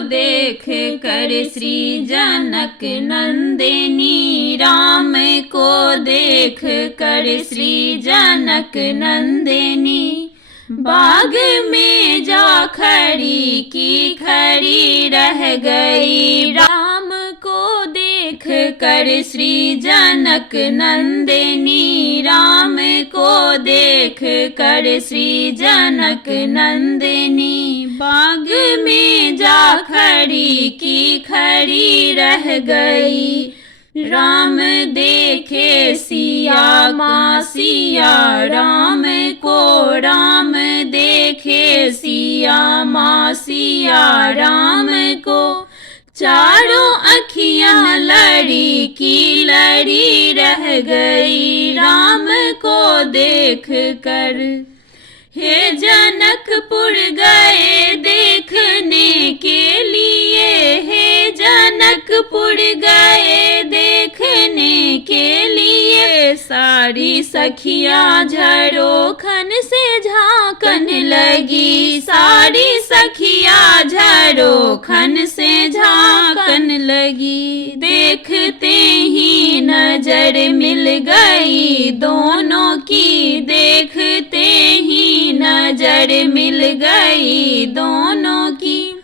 देख कर श्री जनक नंदिनी, राम को देख कर श्री जनक नंदिनी। बाग में जा खड़ी की खड़ी रह गई, राम को देख कर श्री जनक नंदिनी, राम को देख कर श्री जनक नंदिनी। बाग में जा खड़ी की खड़ी रह गई, राम देखे सिया माँ सिया राम को, राम देखे सिया माँ सिया राम को। चारों अखियां लड़ी की लड़ी रह गई, राम को देख कर। हे जनकपुर गए देखने के लिए, हे जनकपुर गए देखने के लिए। सारी सखियां झरोखन से झांकन लगी, सारी सखियां झरोखन से झांकन लगी। देखते ही नजर मिल गई दोनों की, देखते ही नजर मिल गई दोनों की।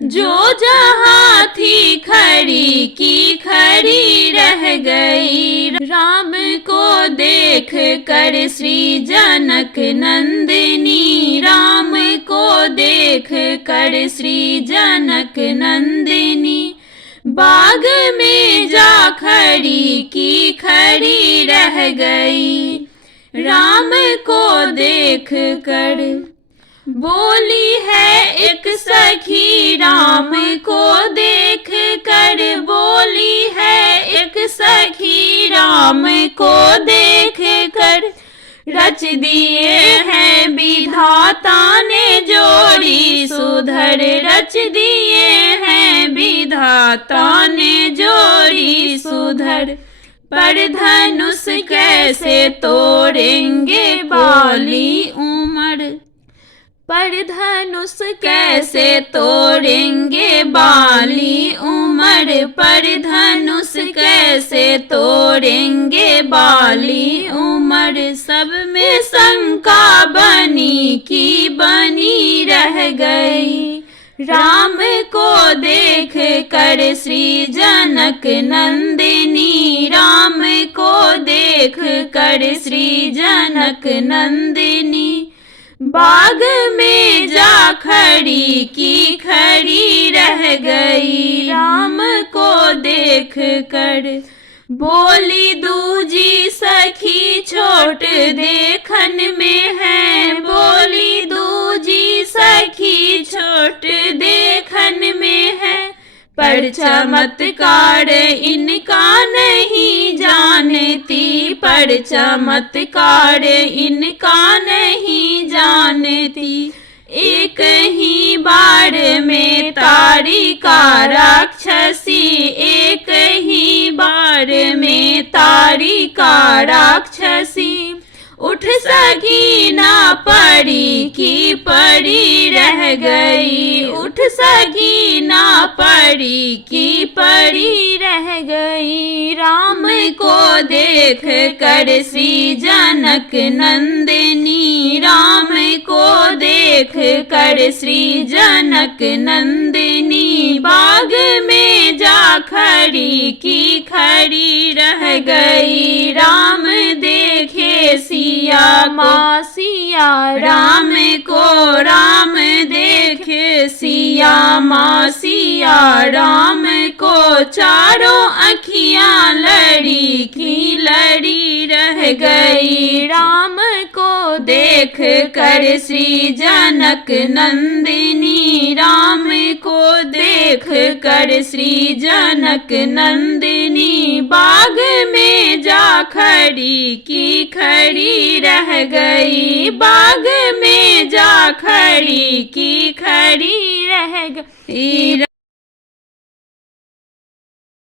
जो जहाँ थी खड़ी की खड़ी रह गई, राम को देख कर श्री जनक नंदिनी, राम को देख कर श्री जनक नंदिनी। बाग में जा खड़ी की खड़ी रह गई, राम को देख कर। बोली है एक सखी राम को देख कर, बोली है एक सखी राम को देख कर। रच दिए हैं विधाता ने जोड़ी सुधर, रच दिए हैं विधाता ने जोड़ी सुधर। पर धनुष कैसे तोड़ेंगे बाली उमर, पर धनुष कैसे तोड़ेंगे बाली उमर, पर धनुष कैसे तोड़ेंगे बाली उमर। सब में शंका बनी की बनी रह गई, राम को देख कर श्री जनक नंदिनी, राम को देख कर श्री जनक नंदिनी। बाग में जा खड़ी की खड़ी रह गई, राम को देख कर। बोली दूजी सखी छोट देखन में है, बोली दूजी सखी छोट देखन में है। पर चमत्कार इनका नहीं जानती, पर चमत्कार इनका नहीं जानती। एक ही बार में तारिका राक्षसी, एक ही बार में तारिका राक्षसी। उठ सकी ना पड़ी की पड़ी रह गई, उठ सकी ना पड़ी की पड़ी रह गई। राम को देख कर श्री जनक नंदिनी, राम को देख कर श्री जनक नंदिनी। बाग में जा खड़ी की खड़ी रह गई, राम देखे सिया माँ सिया राम को, राम देखे सिया माँ सिया राम को। चारों अखियां लड़ी की लड़ी रह गई, राम को देख कर श्री जनक नंदिनी, राम को देख कर श्री जनक नंदिनी। बाग में जा खड़ी की खड़ी रह गई, बाग में जा खड़ी की खड़ी रह गई।